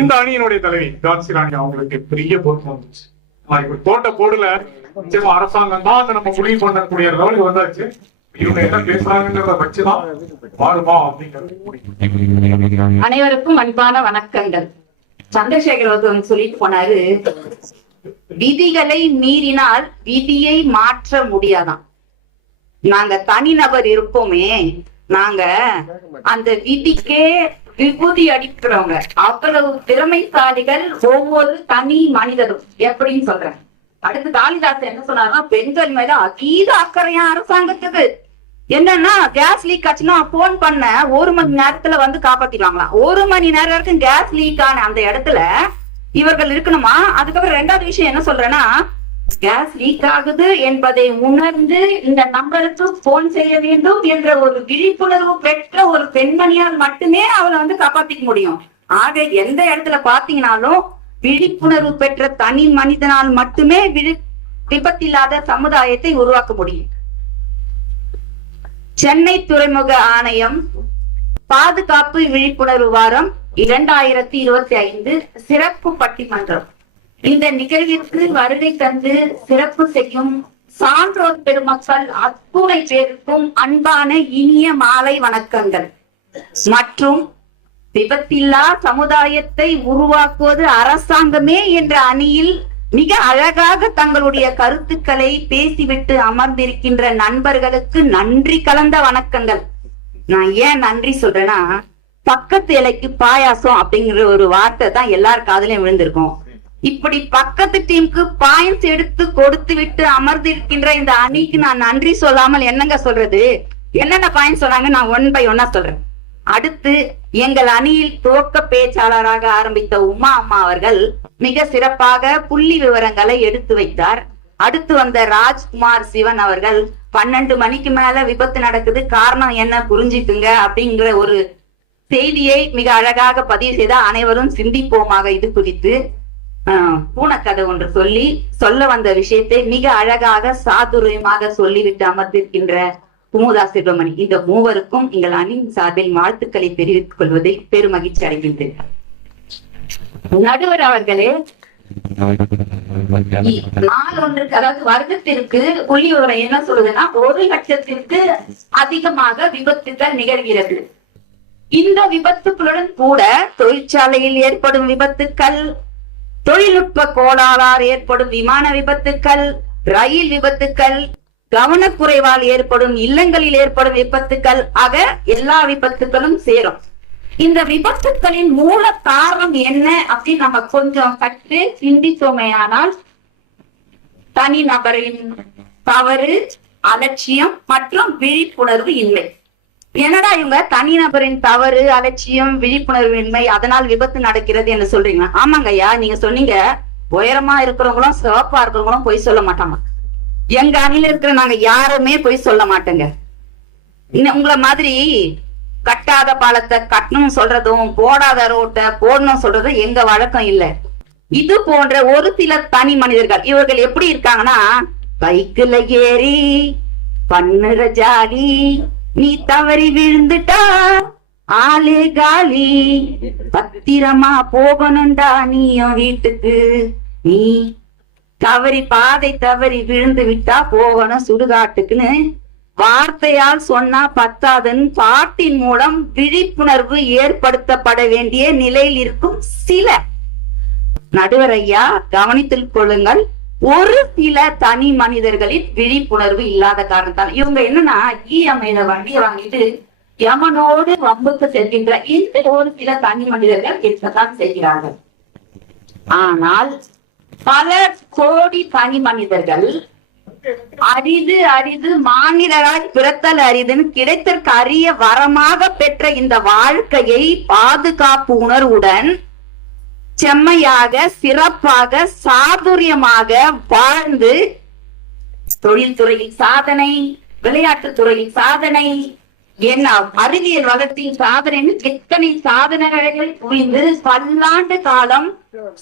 இந்த அணியினுடைய தலைவி ஜான்சி ராணி அவங்களுக்கு பெரிய பொறுப்பு வந்துச்சு. போட்ட போடுல நிச்சயமா அரசாங்கம் தான் நம்ம முடிவு பண்ணக்கூடிய லெவலுக்கு வந்தாச்சு. அனைவருக்கும் அன்பான வணக்கங்கள். சந்திரசேகர் சொல்லிட்டு போனாரு விதிகளை மீறினால் விதியை மாற்ற முடியாதாம் நாங்க தனிநபர் இருப்போமே நாங்க அந்த விதிக்கே விபூதி அடிக்கிறவங்க. அவ்வளவு திறமைசாலிகள் ஒவ்வொரு தனி மனிதரும். எப்படின்னு சொல்றேன். அடுத்து காளிதாசன் என்ன சொன்னாருன்னா பெண்கள் மேல அதீத அக்கறையா அரசாங்கத்துக்கு. என்னன்னா கேஸ் லீக் ஆச்சுன்னா போன் பண்ண ஒரு மணி நேரத்துல வந்து காப்பாத்திடுவாங்களாம் ஒரு மணி நேரம் வரைக்கும் கேஸ் லீக் ஆன அந்த இடத்துல இவர்கள் இருக்கணுமா? அதுக்கப்புறம் ரெண்டாவது விஷயம் என்ன சொல்றேன்னா கேஸ் லீக் ஆகுது என்பதை உணர்ந்து இந்த நம்பருக்கு போன் செய்ய வேண்டும் என்ற ஒரு விழிப்புணர்வு பெற்ற ஒரு பெண்மணியால் மட்டுமே அவளை வந்து காப்பாத்திக்க முடியும். ஆக எந்த இடத்துல பாத்தீங்கன்னாலும் விழிப்புணர்வு பெற்ற தனி மனிதனால் மட்டுமே விழி விபத்தில்லாத சமுதாயத்தை உருவாக்க முடியும். சென்னை துறைமுக ஆணையம் பாதுகாப்பு விழிப்புணர்வு வாரம் இரண்டாயிரத்தி இருபத்தி ஐந்து சிறப்பு பட்டிமன்றம். இந்த நிகழ்விற்கு வருகை தந்து சிறப்பு செய்யும் சான்றோர் பெருமக்கள் அத்துணை பேருக்கும் அன்பான இனிய மாலை வணக்கங்கள். மற்றும் விபத்தில்லா சமுதாயத்தை உருவாக்குவது அரசாங்கமே என்ற அணியில் மிக அழகாக தங்களுடைய கருத்துக்களை பேசிவிட்டு அமர்ந்திருக்கின்ற நண்பர்களுக்கு நன்றி கலந்த வணக்கங்கள். நான் ஏன் நன்றி சொல்றேன்னா பக்கத்து இலைக்கு பாயாசம் அப்படிங்கிற ஒரு வார்த்தை தான் எல்லார் காதலையும் விழுந்திருக்கும். இப்படி பக்கத்து டீமுக்கு பாயிண்ட்ஸ் எடுத்து கொடுத்து விட்டு அமர்ந்திருக்கின்ற இந்த அணிக்கு நான் நன்றி சொல்லாமல் என்னங்க சொல்றது? என்னென்ன பாயிண்ட் சொன்னாங்க? நான் ஒன் பை ஒன்னா சொல்றேன். அடுத்து எங்கள் அணியில் துவக்க பேச்சாளராக ஆரம்பித்த உமா அம்மா அவர்கள் மிக சிறப்பாக புள்ளி விவரங்களை எடுத்து வைத்தார். அடுத்து வந்த ராஜ்குமார் சிவன் அவர்கள் பன்னெண்டு மணிக்கு மேல விபத்து நடக்குது காரணம் என்ன புரிஞ்சுக்குங்க அப்படிங்கிற ஒரு செய்தியை மிக அழகாக பதிவு செய்த அனைவரும் சிந்திப்போமாக இது குறித்து பூனக்கதை ஒன்று சொல்லி சொல்ல வந்த விஷயத்தை மிக அழகாக சாதுரியமாக சொல்லிவிட்டு அமர்ந்திருக்கின்ற குமுதா சிவமணி. இந்த மூவருக்கும் எங்கள் அணியின் சார்பில் வாழ்த்துக்களை தெரிவித்துக் கொள்வதை பெருமகிழ்ச்சி அடைகின்றேன். நடுவர் அவர்களே நாள் ஒன்றுக்கு அதாவது வருடத்திற்கு புள்ளி விவரம் என்ன சொல்லுதுன்னா ஒரு லட்சத்திற்கு அதிகமாக விபத்துகள் நிகழ்கிறது. இந்த விபத்துகளுடன் கூட தொழிற்சாலையில் ஏற்படும் விபத்துக்கள் தொழில்நுட்ப கோளாறால் ஏற்படும் விமான விபத்துக்கள் ரயில் விபத்துக்கள் கவனக்குறைவால் ஏற்படும் இல்லங்களில் ஏற்படும் விபத்துக்கள் ஆக எல்லா விபத்துகளும் சேரும். இந்த விபத்துக்களின் மூல காரணம் என்ன அப்படின்னு நம்ம கொஞ்சம் கற்று சிந்தித்தோமையானால் தனி நபரின் தவறு அலட்சியம் மற்றும் விழிப்புணர்வு இல்லை. என்னடா இவங்க? தனிநபரின் தவறு அலட்சியம் விழிப்புணர்வின்மை அதனால் விபத்து நடக்கிறது என்று சொல்றீங்க ஆமாங்க ஐயா நீங்க சொன்னீங்க. உயரமா இருக்கிறவங்களும் சிவப்பா இருக்கிறவங்களும் பொய் சொல்ல மாட்டாங்க. எங்க அணில இருக்கிற நாங்க யாருமே பொய் சொல்ல மாட்டோங்க. இன்னும் மாதிரி கட்டாத பாலத்தை கட்டணும் சொல்றதும் போடாத ரோட்டை போடணும் சொல்றதும் எங்க வழக்கம் இல்ல. இது போன்ற ஒரு சில தனி மனிதர்கள் இவர்கள் எப்படி இருக்காங்கன்னா பைக்குல ஏறி பண்ணுற ஜாலி நீ தவறி விழுந்துட்டா? ஆளே காலி. பத்திரமா போகணும்டா நீயும் வீட்டுக்கு. நீ தவறி பாதை தவறி விழுந்து விட்டா போகணும் சுடுகாட்டுக்குன்னு வார்த்தையால் சொன்னா பத்தாதுன்னு பாட்டின் மூலம் விழிப்புணர்வு ஏற்படுத்தப்பட வேண்டிய நிலையில் இருக்கும் சில. நடுவர் ஐயா கவனித்துக் கொள்ளுங்கள். ஒரு சில தனி மனிதர்களின் விழிப்புணர்வு இல்லாத காரணத்தால் இவங்க என்னன்னா இஎம்ஐல வண்டியை வாங்கிட்டு யமனோடு வம்புக்கு செல்கின்ற இந்த ஒரு சில தனி மனிதர்கள் இருக்கத்தான் செய்கிறார்கள். ஆனால் பல கோடி தனி மனிதர்கள் அரிது அரிது மாநிலராய் பிறத்தல் அரிதுன்னு கிடைத்தற்கு அரிய வரமாக பெற்ற இந்த வாழ்க்கையை பாதுகாப்பு உணர்வுடன் செம்மையாக சிறப்பாக சாதுரியமாக வாழ்ந்து தொழில்துறையில் சாதனை விளையாட்டு துறையில் சாதனை என்ன அறிவியல் வகத்தின் சாதனைன்னு எத்தனை சாதனைகளை புரிந்து பல்லாண்டு காலம்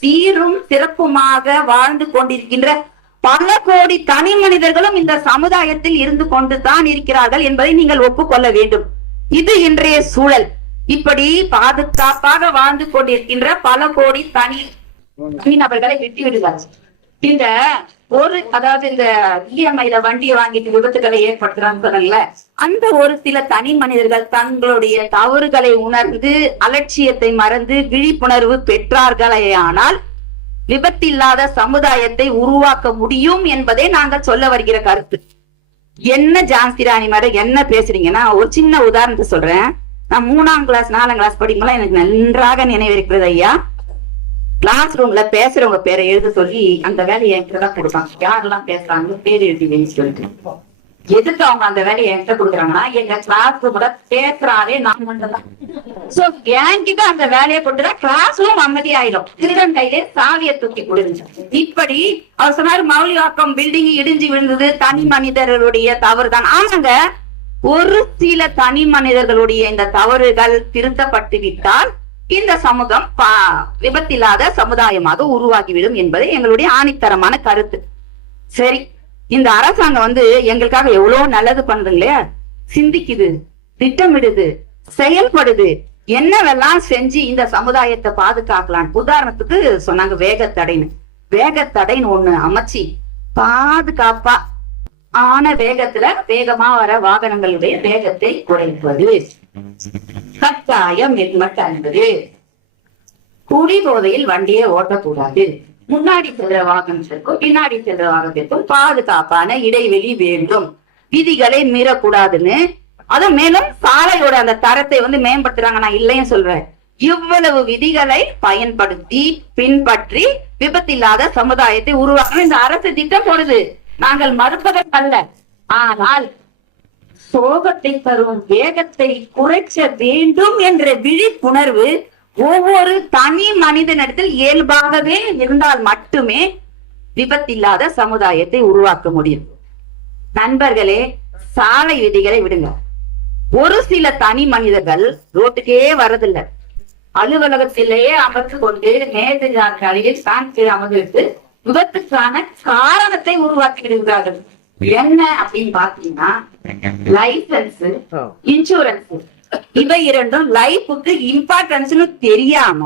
சீரும் சிறப்புமாக வாழ்ந்து கொண்டிருக்கின்ற பல கோடி தனி மனிதர்களும் இந்த சமுதாயத்தில் இருந்து கொண்டுதான் இருக்கிறார்கள் என்பதை நீங்கள் ஒப்புக்கொள்ள வேண்டும். இது இன்றைய சூழல். இப்படி பாதுகாப்பாக வாழ்ந்து கொண்டிருக்கின்ற பல கோடி தனி தனிநபர்களை வெட்டி விடுவார். இந்த ஒரு அதாவது இந்த இஎம்ஐல வண்டியை வாங்கிட்டு விபத்துகளை ஏற்படுத்துறாங்க அந்த ஒரு சில தனி மனிதர்கள் தங்களுடைய தவறுகளை உணர்ந்து அலட்சியத்தை மறந்து விழிப்புணர்வு பெற்றார்களே ஆனால் விபத்தில்லாத சமுதாயத்தை உருவாக்க முடியும் என்பதே நாங்கள் சொல்ல வருகிற கருத்து. என்ன ஜான்சி ராணி மேடம் என்ன பேசுறீங்கன்னா ஒரு சின்ன உதாரணத்தை சொல்றேன். நான் மூணாம் கிளாஸ் நாலாம் கிளாஸ் படிக்கும்போது எனக்கு நன்றாக நினைவிருக்கிறது ஐயா. கிளாஸ் ரூம்ல பேசுறவங்க பேரை எழுத சொல்லி அந்த வேலையை என்கிட்ட தான் கொடுப்பாங்க. யாரெல்லாம் பேசுறாங்க பேர் எழுதி வைன்னு சொல்லிட்டு. எதுக்கு அவங்க அந்த வேலையை என்கிட்ட கொடுக்குறாங்கன்னா எங்க கிளாஸ் ரூம்ல பேசுறாரே நான் மட்டும்தான். சோ என்கிட்ட அந்த வேலையை கொடுத்தா கிளாஸ் ரூம் அமைதி ஆயிடும் திருடன் கையிலே சாவிய தூக்கி கொடுங்க. இப்படி அவர் சொன்னாரு மௌலிவாக்கம் பில்டிங் இடிஞ்சு விழுந்தது தனி மனிதர்களுடைய தவறு தான் ஆமாங்க ஒரு சில தனி மனிதர்களுடைய இந்த தவறுகள் திருத்தப்பட்டு விட்டால் இந்த சமூகம் பா- விபத்தில்லாத சமுதாயமாக உருவாகிவிடும் என்பது எங்களுடைய ஆணித்தரமான கருத்து. சரி இந்த அரசாங்கம் வந்து எங்களுக்காக எவ்வளவு நல்லது பண்ணுதுங்களே சிந்திக்குது திட்டமிடுது செயல்படுது. என்னவெல்லாம் செஞ்சு இந்த சமுதாயத்தை பாதுகாக்கலாம் உதாரணத்துக்கு சொன்னாங்க வேகத்தடைன்னு. வேகத்தடைன்னு ஒண்ணு அமைச்சு பாதுகாப்பா ஆன வேகத்துல வேகமா வர வாகனங்களுடைய வேகத்தை குறைப்பது. கட்டாயம் ஹெல்மெட் அணிவது. குடி போதையில் வண்டியை ஓட்டக்கூடாது. முன்னாடி செல்ற வாகனத்திற்கும் பின்னாடி செல்ற வாகனத்திற்கும் பாதுகாப்பான இடைவெளி வேண்டும். விதிகளை மீறக்கூடாதுன்னு. அதுவும் மேலும் சாலையோட அந்த தரத்தை வந்து மேம்படுத்துறாங்க. நான் இல்லைன்னு சொல்றேன். இவ்வளவு விதிகளை பயன்படுத்தி பின்பற்றி விபத்தில்லாத சமுதாயத்தை உருவாக்கணும் இந்த அரசு திட்டம் போடுது. நாங்கள் மறுப்பதற்கு அல்ல ஆனால் சோகத்தை தரும் வேகத்தை குறைச்ச வேண்டும் என்ற விழிப்புணர்வு ஒவ்வொரு தனி மனிதனிடத்தில் இயல்பாகவே இருந்தால் மட்டுமே விபத்தில்லாத சமுதாயத்தை உருவாக்க முடியும். நண்பர்களே சாலை விதிகளை விடுங்க. ஒரு சில தனி மனிதர்கள் ரோட்டுக்கே வரதில்லை அலுவலகத்திலேயே அமர்ந்து கொண்டு மேது அடியில் சாந்தி அமர்ந்து விபத்துக்கான காரணத்தை உருவாக்கி விடுகிறார்கள் என்ன அப்படின்னு பாத்தீங்கன்னா லைசன்ஸ் இன்சூரன்ஸ் இவை இரண்டும் லைஃபுக்கு இம்பார்ட்டன்ஸ்னு தெரியாம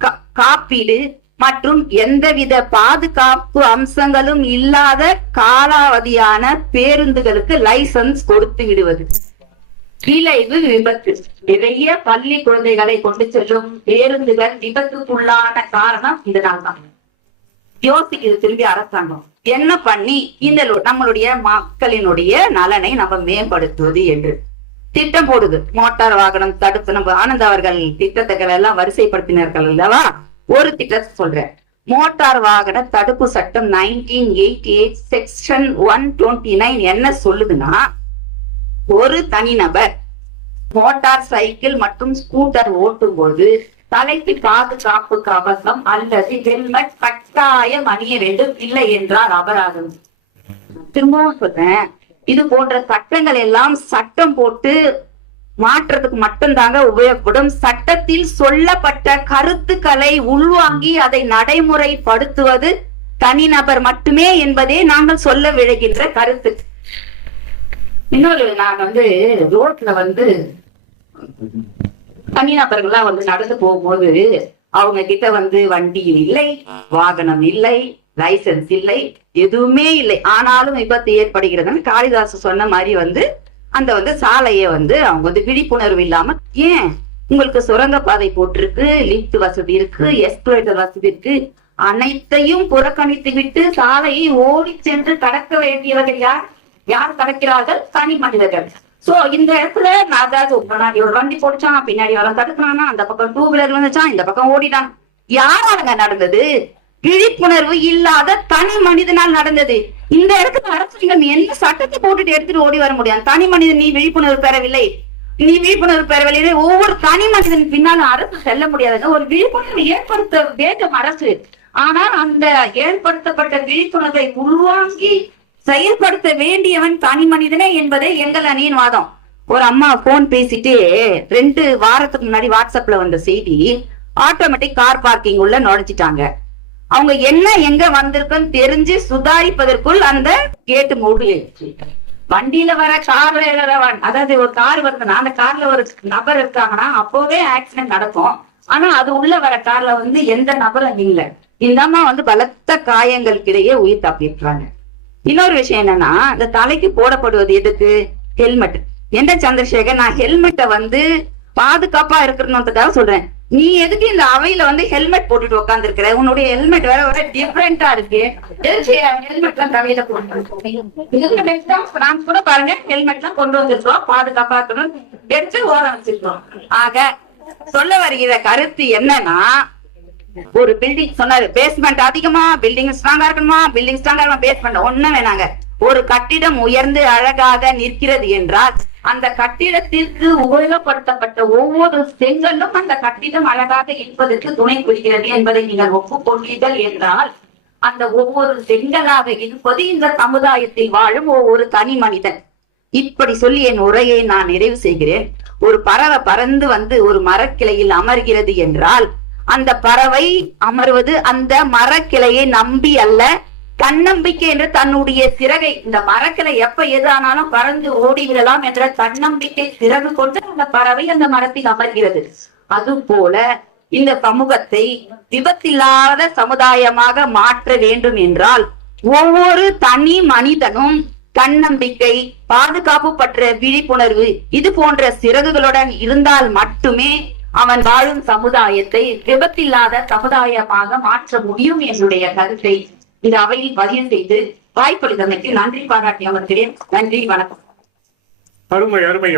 கா- காப்பீடு மற்றும் எந்தவித பாதுகாப்பு அம்சங்களும் இல்லாத காலாவதியான பேருந்துகளுக்கு லைசன்ஸ் கொடுத்து விடுவது. விளைவு விபத்து. நிறைய பள்ளி குழந்தைகளை கொண்டு செல்லும் பேருந்துகள் விபத்துக்குள்ளான காரணம் இதனால் தான் யோசிக்குது திரும்பி அரசாங்கம். என்ன பண்ணி இந்த நம்மளுடைய மக்களினுடைய நலனை நம்ம மேம்படுத்துவது என்று. திட்டம் போடுது. மோட்டார் வாகனம் தடுப்பு நம்ம ஆனந்த் அவர்கள் திட்டத்துக்கள் எல்லாம் வரிசைப்படுத்தினார்கள் அல்லவா? ஒரு திட்டத்தை சொல்றேன். மோட்டார் வாகன தடுப்பு சட்டம் nineteen eighty eight section one twenty nine என்ன சொல்லுதுன்னா ஒரு தனிநபர் மோட்டார் சைக்கிள் மற்றும் ஸ்கூட்டர் ஓட்டும்போது தலைக்கு பாதுகாப்பு கவசம் அல்லது ஹெல்மெட் கட்டாயம் அணிய வேண்டும் இல்லை என்றால் அபராதம். திரும்பவும் சொல்றேன் இது போன்ற சட்டங்கள் எல்லாம் சட்டம் போட்டு மாற்றத்துக்கு மட்டும்தாங்க உபயோகப்படும். சட்டத்தில் சொல்லப்பட்ட கருத்துக்களை உள்வாங்கி அதை நடைமுறைப்படுத்துவது தனிநபர் மட்டுமே என்பதே நாங்கள் சொல்ல விழுகின்ற கருத்து. இன்னொரு நான் வந்து ரோட்ல வந்து தனிநபர்கள்லாம் வந்து நடந்து போகும்போது அவங்க கிட்ட வந்து வண்டி இல்லை வாகனம் இல்லை லைசன்ஸ் இல்லை எதுவுமே இல்லை. ஆனாலும் விபத்து ஏற்படுகிறதுன்னு காளிதாசு சொன்ன மாதிரி வந்து அந்த வந்து சாலையை வந்து அவங்க வந்து விழிப்புணர்வு இல்லாம ஏன்? உங்களுக்கு சுரங்க பாதை போட்டிருக்கு லிஃப்ட் வசதி இருக்கு எஸ்கலேட்டர் வசதி இருக்கு. அனைத்தையும் புறக்கணித்து விட்டு சாலையை ஓடி சென்று கடக்க வேண்டியவர்கள் யார்? யார் கடக்கிறார்கள்? தனி மனிதர்கள். சோ இந்த இடத்துல நான் அதாவது ஒரு வண்டி போடிச்சான் பின்னாடி வர தடுக்கிறானா அந்த பக்கம் டூ வீலர் வந்துச்சான் இந்த பக்கம் ஓடிட்டான் யாராலங்க நடந்தது விழிப்புணர்வு இல்லாத தனி மனிதனால் நடந்தது இந்த இடத்துல அரசாங்கம் என்ன சட்டத்தை போட்டுட்டு எடுத்துட்டு ஓடி வர முடியும் தனி மனிதன் நீ விழிப்புணர்வு பெறவில்லை நீ விழிப்புணர்வு பெறவில்லை ஒவ்வொரு தனி மனிதன் பின்னாலும் அரசு செல்ல முடியாதுங்க ஒரு விழிப்புணர்வு ஏற்படுத்த வேண்டும் அரசு ஆனால் அந்த ஏற்படுத்தப்பட்ட விழிப்புணர்வை உள்வாங்கி செயல்படுத்த வேண்டியவன் தனி மனிதனே என்பதே எங்கள் அணியின் வாதம் ஒரு அம்மா போன் பேசிட்டு ரெண்டு வாரத்துக்கு முன்னாடி வாட்ஸ்அப்ல வந்த செய்தி ஆட்டோமேட்டிக் கார் பார்க்கிங் உள்ள நுழைஞ்சிட்டாங்க. அவங்க என்ன எங்க வந்திருக்குன்னு தெரிஞ்சு சுதாரிப்பதற்குள் அந்த கேட்டு மூடியாச்சு. வண்டியில வர கார்ல அதாவது ஒரு கார் வருதுன்னா அந்த கார்ல ஒரு நபர் இருக்காங்கன்னா அப்போவே ஆக்சிடென்ட் நடக்கும். ஆனா அது உள்ள வர கார்ல வந்து எந்த நபரும் இல்லை. இந்த அம்மா வந்து பலத்த காயங்களுக்கிடையே உயிர் தப்பிடுறாங்க இன்னொரு விஷயம் என்னன்னா இந்த தலைக்கு போடப்படுவது எதுக்கு? ஹெல்மெட் எந்த சந்திரசேகர்? நான் ஹெல்மெட்டை வந்து பாதுகாப்பா இருக்கணும்ன்றதுக்காக சொல்றேன். நீ எதுக்கு இந்த அவையில வந்து ஹெல்மெட் போட்டுட்டு உட்கார்ந்து உன்னுடைய ஹெல்மெட் வேற ஒரு டிஃபரெண்டா இருக்கு. தலையில போட்டு நான் கூட பாருங்க ஹெல்மெட் எல்லாம் கொண்டு வந்திருக்கோம் பாதுகாப்பா இருக்கணும் எடுத்து ஓரம் வச்சிருக்கோம் ஆக சொல்ல வருகிற கருத்து என்னன்னா ஒரு பில்டிங் சொன்னாரு பேஸ்மெண்ட் அதிகமா பில்டிங் ஸ்ட்ராங்கா இருக்கணுமா? பில்டிங் ஸ்ட்ராங்கா இருக்கணும்? பேஸ்மெண்ட் ஒண்ணும் வேணாங்க. ஒரு கட்டிடம் உயர்ந்து அழகாக நிற்கிறது என்றால் அந்த கட்டிடத்திற்கு உபயோகப்படுத்தப்பட்ட ஒவ்வொரு செங்கல்லும் அந்த கட்டிடம் அழகாக இருப்பதற்கு துணை புரிகிறது என்பதை நீங்கள் ஒப்புக்கொண்டீர்கள் என்றால் அந்த ஒவ்வொரு செங்கலாக இருப்பது இந்த சமுதாயத்தில் வாழும் ஒவ்வொரு தனி மனிதன். இப்படி சொல்லி என் உரையை நான் நிறைவு செய்கிறேன். ஒரு பறவை பறந்து வந்து ஒரு மரக்கிளையில் அமர்கிறது என்றால் அந்த பறவை அமர்வது அந்த மரக்கிளையை நம்பி அல்ல. தன்னம்பிக்கை என்று தன்னுடைய சிறகை இந்த மரக்கிளை எப்ப எதானாலும் பறந்து ஓடிவிடலாம் என்ற தன்னம்பிக்கை சிறகு கொண்டு அந்த பறவை அந்த மரத்தில் அமர்கிறது. அது போல இந்த சமூகத்தை விபத்தில்லாத சமுதாயமாக மாற்ற வேண்டும் என்றால் ஒவ்வொரு தனி மனிதனும் தன்னம்பிக்கை பாதுகாப்பு பற்ற விழிப்புணர்வு இது போன்ற சிறகுகளுடன் இருந்தால் மட்டுமே அவன் வாழும் சமுதாயத்தை விபத்தில்லாத சமுதாயமாக மாற்ற முடியும் என்னுடைய கருத்தை இந்த அவையில் பதிவு செய்து வாய்ப்பளித்தமைக்கு நன்றி பாராட்டி அமர்கிறேன். நன்றி வணக்கம். அருமை அருமை